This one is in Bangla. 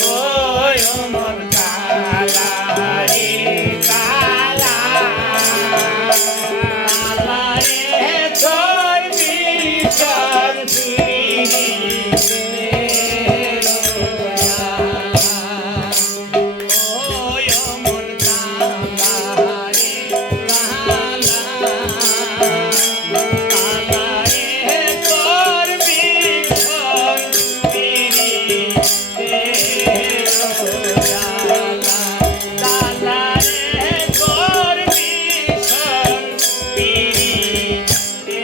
Oh,